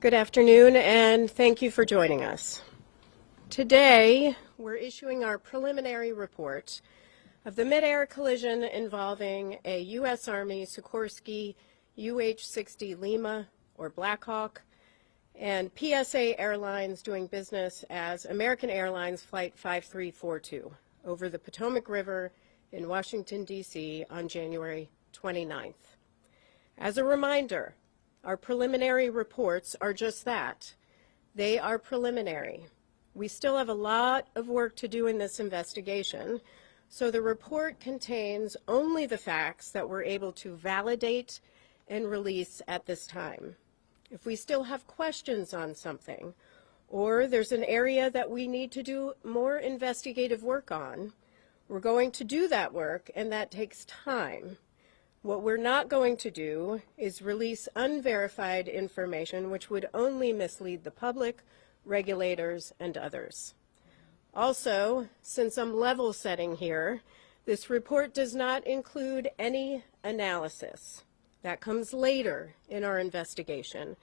Good afternoon, and thank you for joining us. Today, we're issuing our preliminary report of the mid-air collision involving a U.S. Army Sikorsky UH-60 Lima, or Black Hawk, and PSA Airlines doing business as American Airlines Flight 5342 over the Potomac River in Washington, D.C. on January 29th. As a reminder, our preliminary reports are just that. They are preliminary. We still have a lot of work to do in this investigation, so the report contains only the facts that we're able to validate and release at this time. If we still have questions on something, or there's an area that we need to do more investigative work on, we're going to do that work, and that takes time. What we're not going to do is release unverified information which would only mislead the public, regulators, and others. Also, since I'm level setting here, this report does not include any analysis. That comes later in our investigation.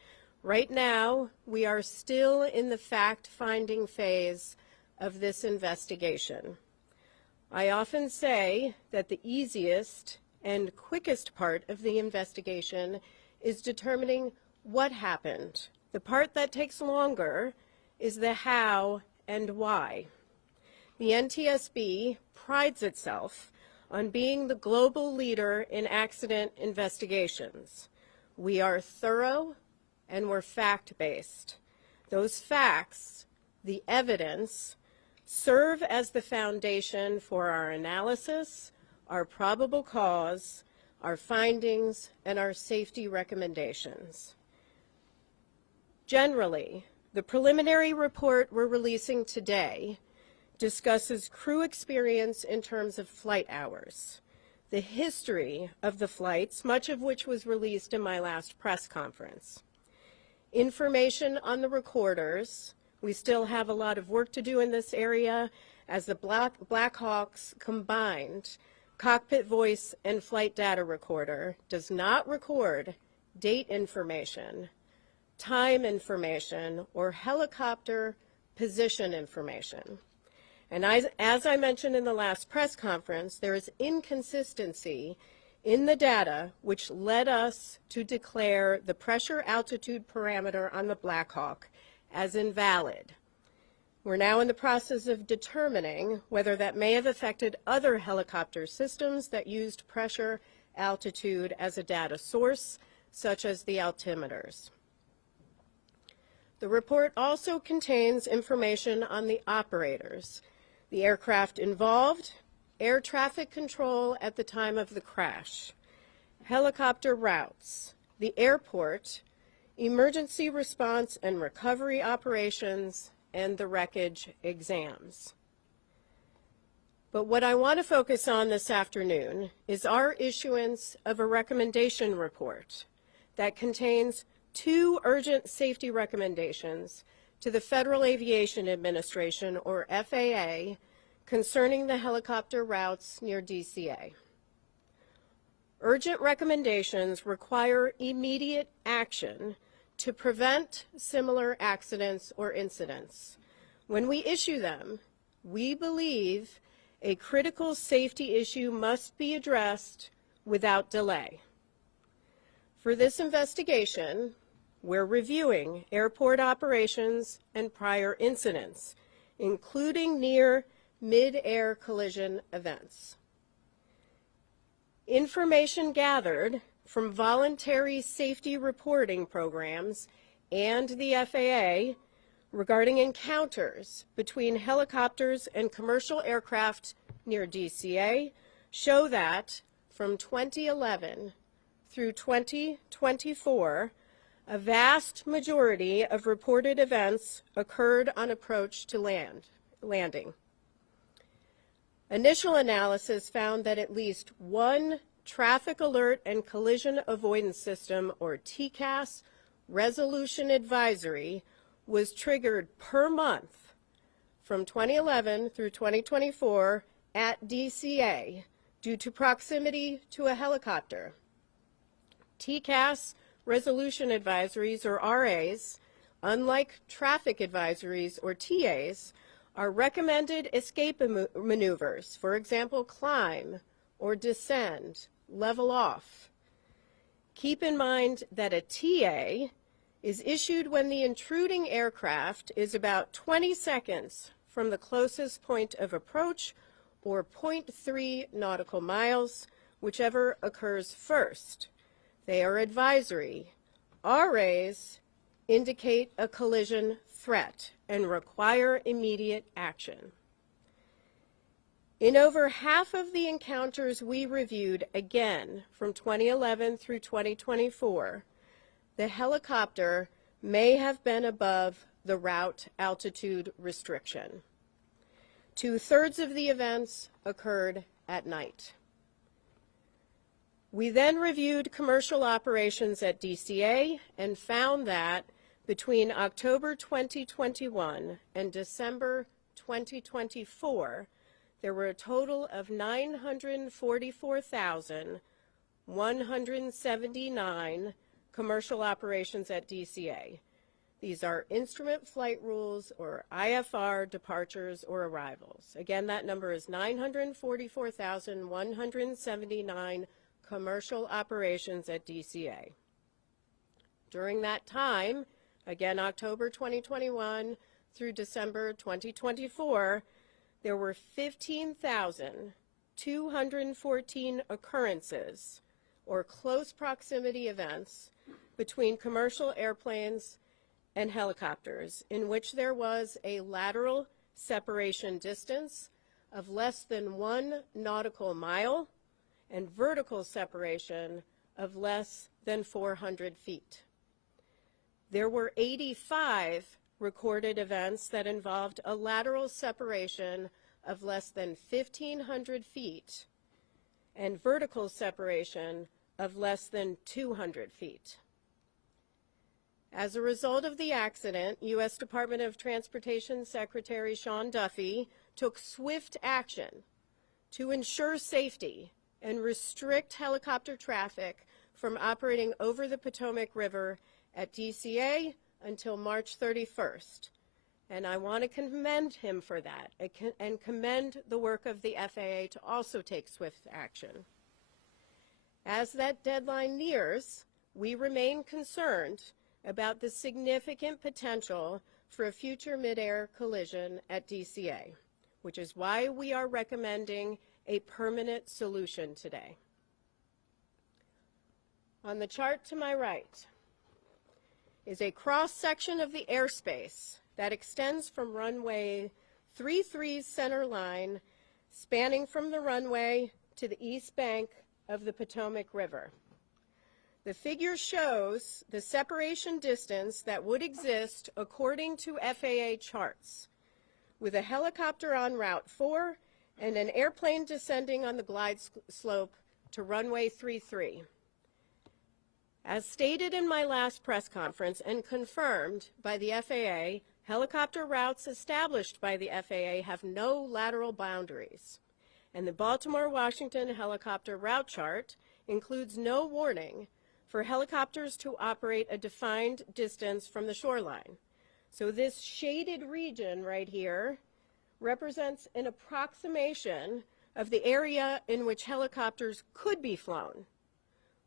Right now, we are still in the fact-finding phase of this investigation. I often say that the easiest and quickest part of the investigation is determining what happened. The part that takes longer is the how and why. The NTSB prides itself on being the global leader in accident investigations. We are thorough and we're fact-based. Those facts, the evidence, serve as the foundation for our analysis, our probable cause, our findings, and our safety recommendations. Generally, the preliminary report we're releasing today discusses crew experience in terms of flight hours, the history of the flights, much of which was released in my last press conference, information on the recorders. We still have a lot of work to do in this area as the Black Hawks combined cockpit voice and flight data recorder does not record date information, time information, or helicopter position information. And as I mentioned in the last press conference, there is inconsistency in the data which led us to declare the pressure altitude parameter on the Black Hawk as invalid. We're now in the process of determining whether that may have affected other helicopter systems that used pressure altitude as a data source, such as the altimeters. The report also contains information on the operators, the aircraft involved, air traffic control at the time of the crash, helicopter routes, the airport, emergency response and recovery operations, and the wreckage exams. But what I want to focus on this afternoon is our issuance of a recommendation report that contains 2 urgent safety recommendations to the Federal Aviation Administration, or FAA, concerning the helicopter routes near DCA. Urgent recommendations require immediate action to prevent similar accidents or incidents. When we issue them, we believe a critical safety issue must be addressed without delay. For this investigation, we're reviewing airport operations and prior incidents, including near mid-air collision events. Information gathered from voluntary safety reporting programs and the FAA regarding encounters between helicopters and commercial aircraft near DCA show that from 2011 through 2024, a vast majority of reported events occurred on approach to landing. Initial analysis found that at least one Traffic Alert and Collision Avoidance System, or TCAS, resolution advisory was triggered per month from 2011 through 2024 at DCA due to proximity to a helicopter. TCAS resolution advisories, or RAs, unlike traffic advisories or TAs, are recommended escape maneuvers, for example, climb or descend, level off. Keep in mind that a TA is issued when the intruding aircraft is about 20 seconds from the closest point of approach or 0.3 nautical miles, whichever occurs first. They are advisory. RAs indicate a collision threat and require immediate action. In over half of the encounters we reviewed, again from 2011 through 2024, the helicopter may have been above the route altitude restriction. 2/3 of the events occurred at night. We then reviewed commercial operations at DCA and found that between October 2021 and December 2024, there were a total of 944,179 commercial operations at DCA. These are instrument flight rules or IFR departures or arrivals. Again, that number is 944,179 commercial operations at DCA. During that time, again October 2021 through December 2024, there were 15,214 occurrences or close proximity events between commercial airplanes and helicopters in which there was a lateral separation distance of less than 1 nautical mile and vertical separation of less than 400 feet. There were 85 recorded events that involved a lateral separation of less than 1,500 feet and vertical separation of less than 200 feet. As a result of the accident, U.S. Department of Transportation Secretary Sean Duffy took swift action to ensure safety and restrict helicopter traffic from operating over the Potomac River at DCA until March 31st. And I want to commend him for that and commend the work of the FAA to also take swift action. As that deadline nears, we remain concerned about the significant potential for a future mid-air collision at DCA, which is why we are recommending a permanent solution today. On the chart to my right is a cross-section of the airspace that extends from runway 33's center line, spanning from the runway to the east bank of the Potomac River. The figure shows the separation distance that would exist according to FAA charts, with a helicopter on Route 4 and an airplane descending on the glide slope to runway 33. As stated in my last press conference and confirmed by the FAA, helicopter routes established by the FAA have no lateral boundaries, and the Baltimore-Washington helicopter route chart includes no warning for helicopters to operate a defined distance from the shoreline. So this shaded region right here represents an approximation of the area in which helicopters could be flown.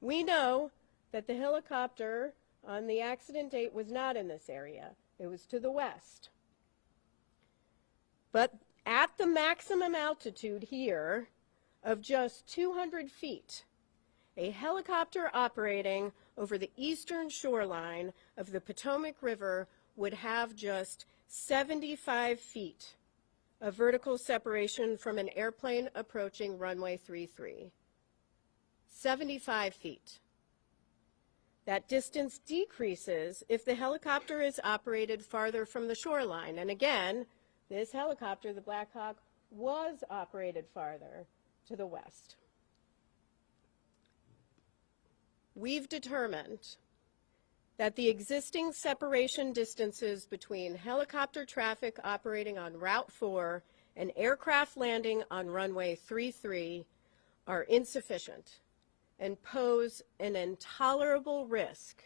We know that the helicopter on the accident date was not in this area. It was to the west. But at the maximum altitude here of just 200 feet, a helicopter operating over the eastern shoreline of the Potomac River would have just 75 feet of vertical separation from an airplane approaching runway 33. 75 feet. That distance decreases if the helicopter is operated farther from the shoreline. And again, this helicopter, the Black Hawk, was operated farther to the west. We've determined that the existing separation distances between helicopter traffic operating on Route 4 and aircraft landing on runway 33 are insufficient and pose an intolerable risk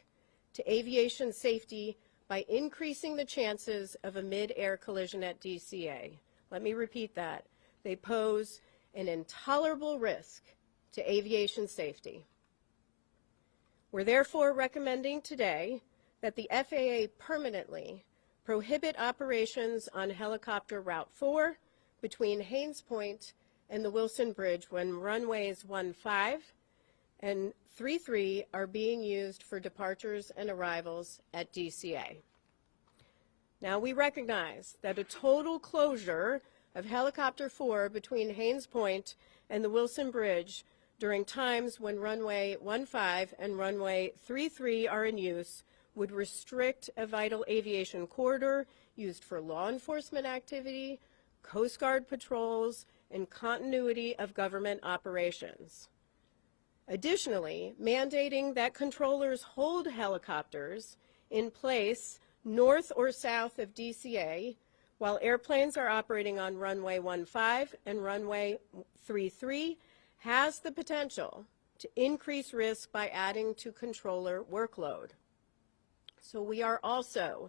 to aviation safety by increasing the chances of a mid-air collision at DCA. Let me repeat that. They pose an intolerable risk to aviation safety. We're therefore recommending today that the FAA permanently prohibit operations on helicopter Route 4 between Haines Point and the Wilson Bridge when runways 15 and 33 are being used for departures and arrivals at DCA. Now, we recognize that a total closure of helicopter 4 between Haines Point and the Wilson Bridge during times when runway 15 and runway 33 are in use would restrict a vital aviation corridor used for law enforcement activity, Coast Guard patrols, and continuity of government operations. Additionally, mandating that controllers hold helicopters in place north or south of DCA while airplanes are operating on runway 15 and runway 33 has the potential to increase risk by adding to controller workload. So we are also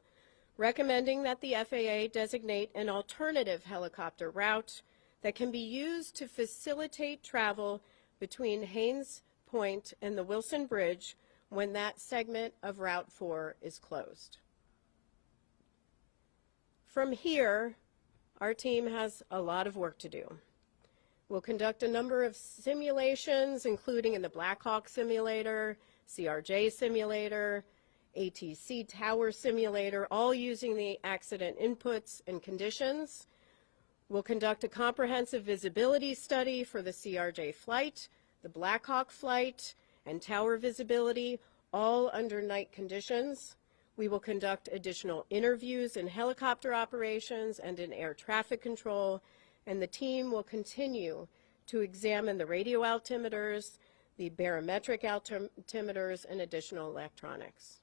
recommending that the FAA designate an alternative helicopter route that can be used to facilitate travel between Haines Point and the Wilson Bridge when that segment of Route 4 is closed. From here, our team has a lot of work to do. We'll conduct a number of simulations, including in the Black Hawk simulator, CRJ simulator, ATC tower simulator, all using the accident inputs and conditions. We'll conduct a comprehensive visibility study for the CRJ flight, the Black Hawk flight, and tower visibility, all under night conditions. We will conduct additional interviews in helicopter operations and in air traffic control, and the team will continue to examine the radio altimeters, the barometric altimeters, and additional electronics.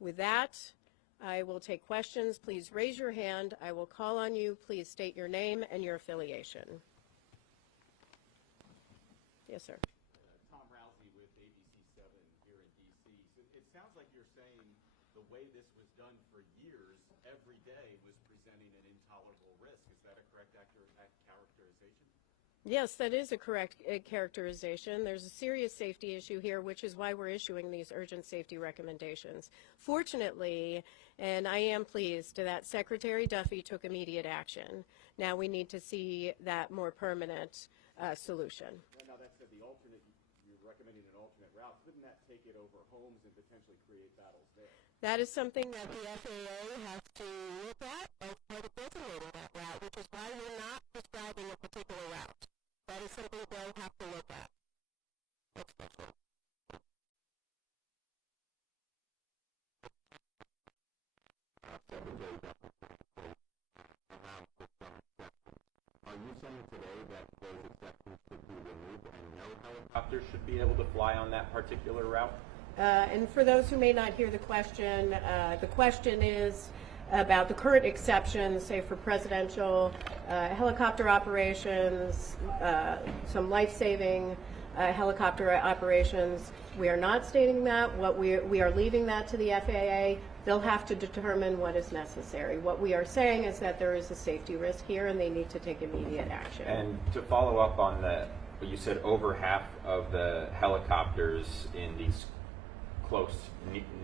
With that, I will take questions. Please raise your hand. I will call on you. Please state your name and your affiliation. Yes, sir. Tom Rousey with ABC7 here in D.C. So it sounds like you're saying the way this was done for years, every day was presenting an intolerable risk. Is that a correct characterization? Yes, that is a correct characterization. There's a serious safety issue here, which is why we're issuing these urgent safety recommendations. Fortunately, and I am pleased that Secretary Duffy took immediate action. Now we need to see that more permanent solution. Now that said, you're recommending an alternate route. Wouldn't that take it over homes and potentially create battles there? That is something that the FAA has to look at as part of designating that route, which is why we're not prescribing a particular route. That is something they'll have to look at. Next question. Are you saying today that those exceptions should be removed and no helicopters should be able to fly on that particular route? And for those who may not hear the question is about the current exceptions, say for presidential helicopter operations, some life-saving helicopter operations. We are not stating that. We are leaving that to the FAA. They'll have to determine what is necessary. What we are saying is that there is a safety risk here and they need to take immediate action. And to follow up on you said over half of the helicopters in these close,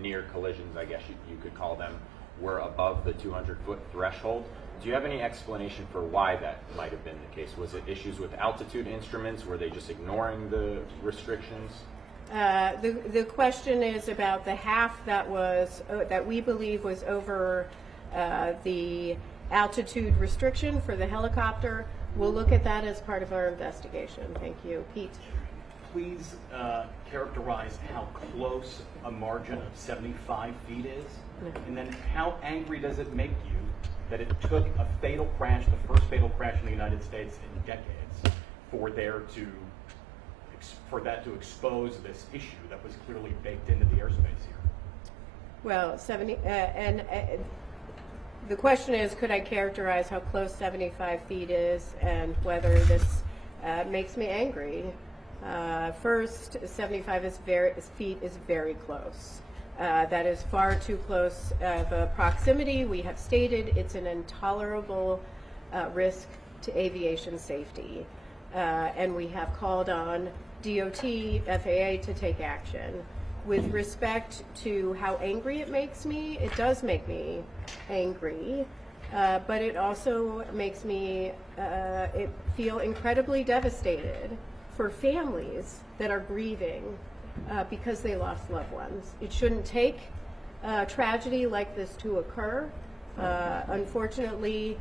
near collisions, I guess you could call them, were above the 200-foot threshold. Do you have any explanation for why that might have been the case? Was it issues with altitude instruments? Were they just ignoring the restrictions? The question is about the half that we believe was over the altitude restriction for the helicopter. We'll look at that as part of our investigation. Thank you. Pete. Please characterize how close a margin of 75 feet is, and then how angry does it make you that it took a fatal crash, the first fatal crash in the United States in decades, for that to expose this issue that was clearly baked into the airspace here? Well, the question is, could I characterize how close 75 feet is and whether this makes me angry? First, 75 feet is very close. That is far too close of a proximity. We have stated it's an intolerable risk to aviation safety. And we have called on DOT, FAA to take action. With respect to how angry it makes me, it does make me angry, but it also makes me feel incredibly devastated for families that are grieving because they lost loved ones. It shouldn't take tragedy like this to occur. Unfortunately,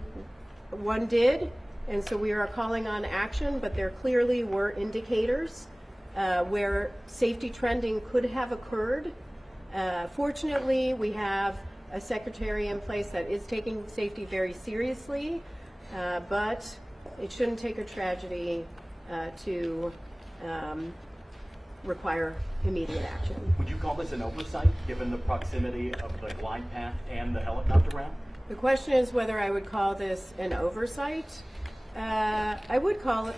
one did, and so we are calling on action, but there clearly were indicators where safety trending could have occurred. Fortunately, we have a secretary in place that is taking safety very seriously, but it shouldn't take a tragedy to require immediate action. Would you call this an oversight, given the proximity of the glide path and the helicopter ramp? The question is whether I would call this an oversight. I would call it,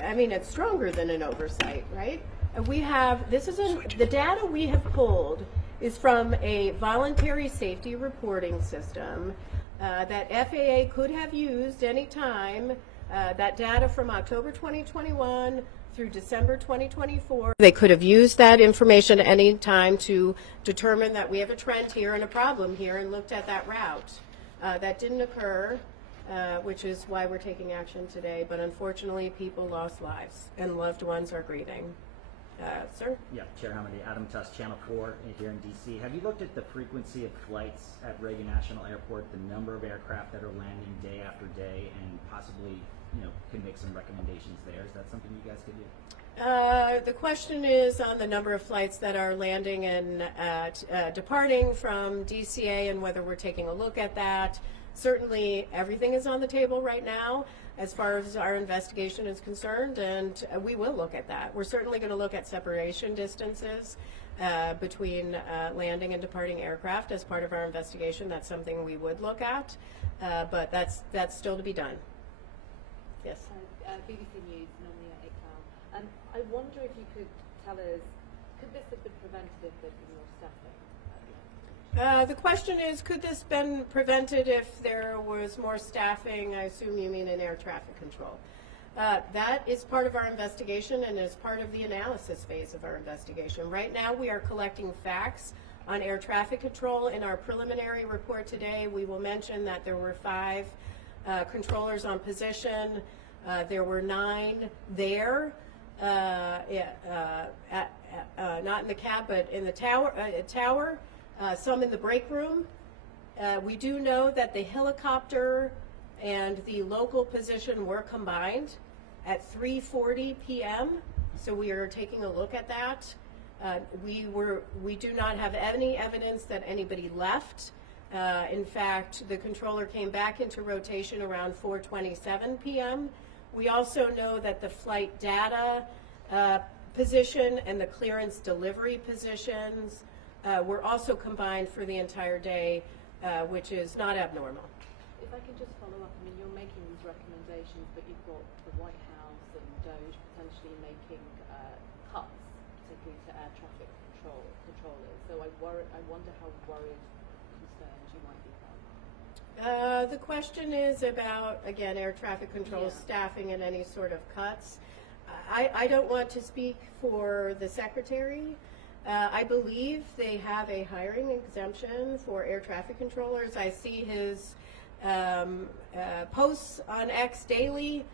I mean, it's stronger than an oversight, right? We have, the data we have pulled is from a voluntary safety reporting system that FAA could have used anytime. That data from October 2021 through December 2024. They could have used that information any time to determine that we have a trend here and a problem here and looked at that route. That didn't occur, which is why we're taking action today. But unfortunately, people lost lives and loved ones are grieving. Sir? Yeah, Chair Hamady, Adam Tuss, Channel 4 here in D.C. Have you looked at the frequency of flights at Reagan National Airport, the number of aircraft that are landing day after day, and possibly, can make some recommendations there? Is that something you guys could do? The question is on the number of flights that are landing and departing from DCA and whether we're taking a look at that. Certainly, everything is on the table right now as far as our investigation is concerned, and we will look at that. We're certainly going to look at separation distances between landing and departing aircraft as part of our investigation. That's something we would look at, but that's still to be done. Yes. BBC News, Nomi Iqbal. I wonder if you could tell us, could this have been prevented if there'd been more staffing? The question is, could this been prevented if there was more staffing? I assume you mean in air traffic control. That is part of our investigation and is part of the analysis phase of our investigation. Right now we are collecting facts on air traffic control. In our preliminary report today, we will mention that there were 5 controllers on position. There were 9 there, not in the cab, but in the tower. Some in the break room. We do know that the helicopter and the local position were combined at 3:40 p.m. So we are taking a look at that. We do not have any evidence that anybody left. In fact, the controller came back into rotation around 4:27 p.m. We also know that the flight data position and the clearance delivery positions were also combined for the entire day, which is not abnormal. If I can just follow up, I mean, you're making these recommendations, but you've got the White House and DOJ potentially making cuts, particularly to air traffic controllers. So I wonder how worried, concerned you might be about that. The question is about, again, air traffic control staffing and any sort of cuts. I don't want to speak for the Secretary. I believe they have a hiring exemption for air traffic controllers. I see his posts on X daily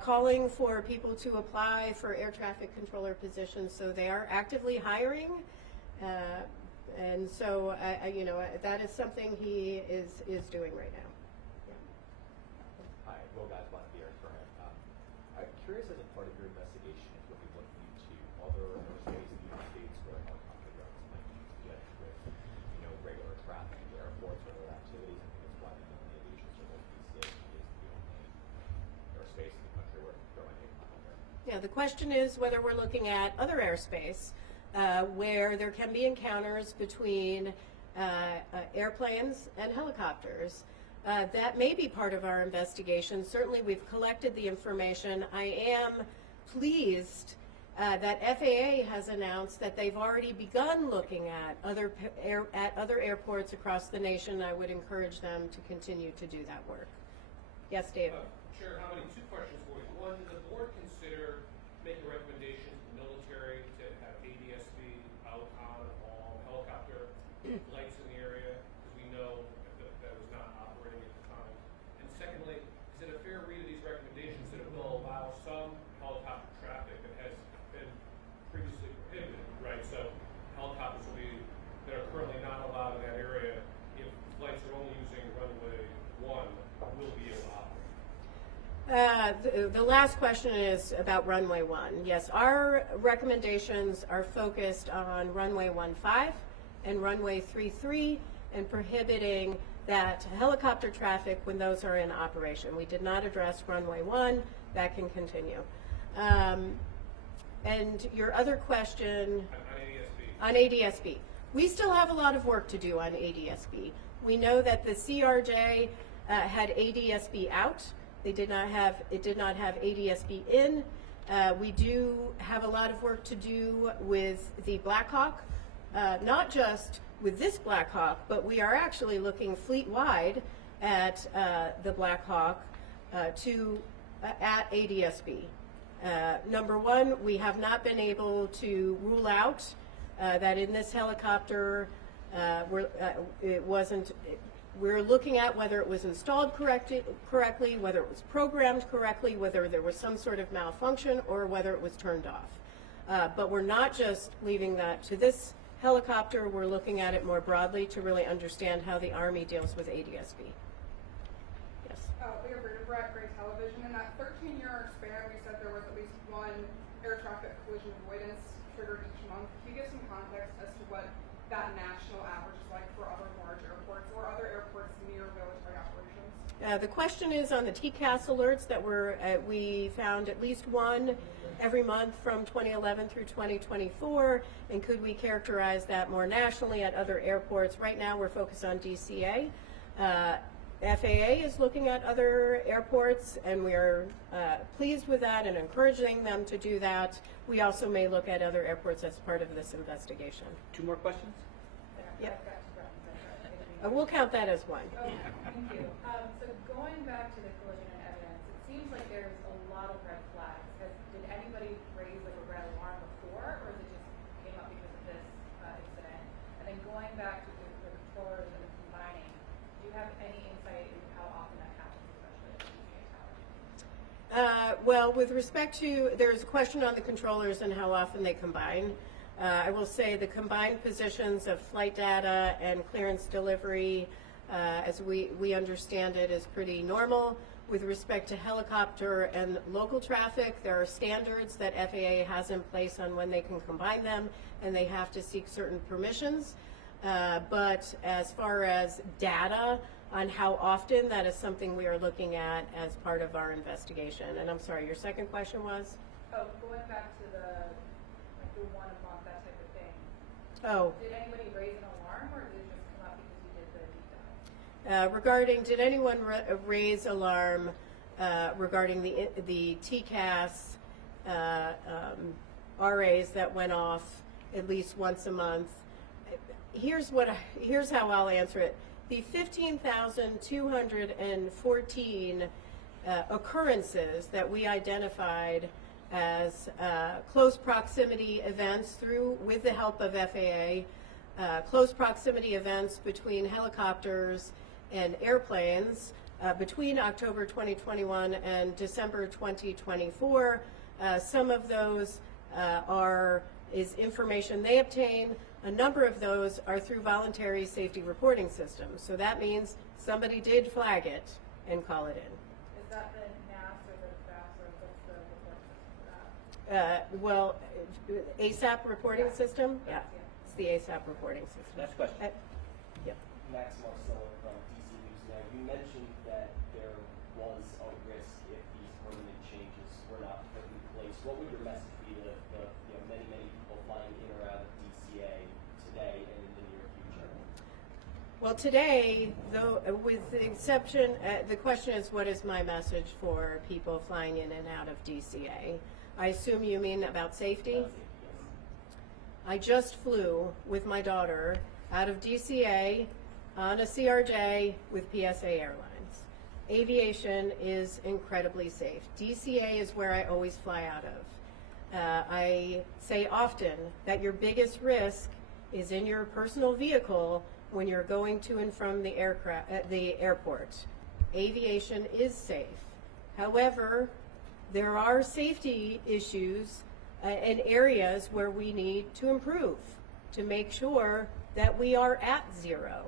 calling for people to apply for air traffic controller positions. So they are actively hiring. And so, that is something he is doing right now. Hi, Will Gasbon here. I'm curious, as a part of your investigation, if you'll be looking into other airspace in the United States where helicopter routes might be get with, regular traffic, airports, or other activities. I think it's why the aviation circle DCA is the only airspace in the country where throwing a helicopter. Yeah, the question is whether we're looking at other airspace where there can be encounters between airplanes and helicopters. That may be part of our investigation. Certainly we've collected the information. I am pleased that FAA has announced that they've already begun looking at other airports across the nation. I would encourage them to continue to do that work. Yes, David. Chair Hamady, two questions for you. One, did the board consider making a recommendation to the military to have ADSB out on all helicopter flights in the area? Because we know that was not operating at the time. And secondly, is it a fair read of these recommendations that it will allow some helicopter traffic that has been previously prohibited, right? So helicopters that are currently not allowed in that area, if flights are only using runway 1, will be able to operate? The last question is about runway 1. Yes, our recommendations are focused on runway 15 and runway 33 and prohibiting that helicopter traffic when those are in operation. We did not address runway 1. That can continue. And your other question on ADSB. We still have a lot of work to do on ADSB. We know that the CRJ had ADSB out. It did not have ADSB in. We do have a lot of work to do with the Black Hawk, not just with this Black Hawk, but we are actually looking fleet-wide at the Black Hawk at ADSB. Number one, we have not been able to rule out that in this helicopter we're looking at whether it was installed correctly, whether it was programmed correctly, whether there was some sort of malfunction, or whether it was turned off. But we're not just leaving that to this helicopter. We're looking at it more broadly to really understand how the Army deals with ADSB. Yes? We're at Gray Television. In that 13-year span, we said there was at least one air traffic collision avoidance triggered each month. Can you give some context as to what that national average is like for other large airports or other airports near military operations? The question is on the TCAS alerts that we found at least one every month from 2011 through 2024, and could we characterize that more nationally at other airports? Right now we're focused on DCA. FAA is looking at other airports, and we are pleased with that and encouraging them to do that. We also may look at other airports as part of this investigation. Two more questions? Yep. We'll count that as one. Okay, thank you. So going back to the collision and evidence, it seems like there's a lot of red flags. Did anybody raise like a red alarm before, or is it just came up because of this incident? And then going back to the controllers and the combining, do you have any insight into how often that happens, especially at the DCA tower? Well, with respect to, there's a question on the controllers and how often they combine. I will say the combined positions of flight data and clearance delivery, as we understand it, is pretty normal. With respect to helicopter and local traffic, there are standards that FAA has in place on when they can combine them, and they have to seek certain permissions. But as far as data on how often, that is something we are looking at as part of our investigation. And I'm sorry, your second question was? Oh, going back to the one a month, that type of thing. Oh. Did anybody raise an alarm, or did it just come up because you did the deep dive? Regarding, did anyone raise alarm regarding the TCAS RAs that went off at least once a month? Here's how I'll answer it. The 15,214 occurrences that we identified as close proximity events with the help of FAA, close proximity events between helicopters and airplanes between October 2021 and December 2024. Some of those is information they obtain. A number of those are through voluntary safety reporting systems. So that means somebody did flag it and call it in. Is that the NAS or the FAS, or what's the reporting system for that? Well, ASAP reporting system? Yeah, it's the ASAP reporting system. Next question. Yep. Max Marcello from DC News Now. You mentioned that there was a risk if these permanent changes were not put in place. What would your message be to the many people flying in or out of DCA today and in the near future? Well, today, though, with the exception, the question is, what is my message for people flying in and out of DCA? I assume you mean about safety? Yes. I just flew with my daughter out of DCA on a CRJ with PSA Airlines. Aviation is incredibly safe. DCA is where I always fly out of. I say often that your biggest risk is in your personal vehicle when you're going to and from the airport. Aviation is safe. However, there are safety issues and areas where we need to improve to make sure that we are at zero.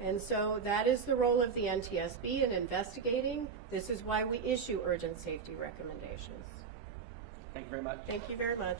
And so that is the role of the NTSB in investigating. This is why we issue urgent safety recommendations. Thank you very much. Thank you very much.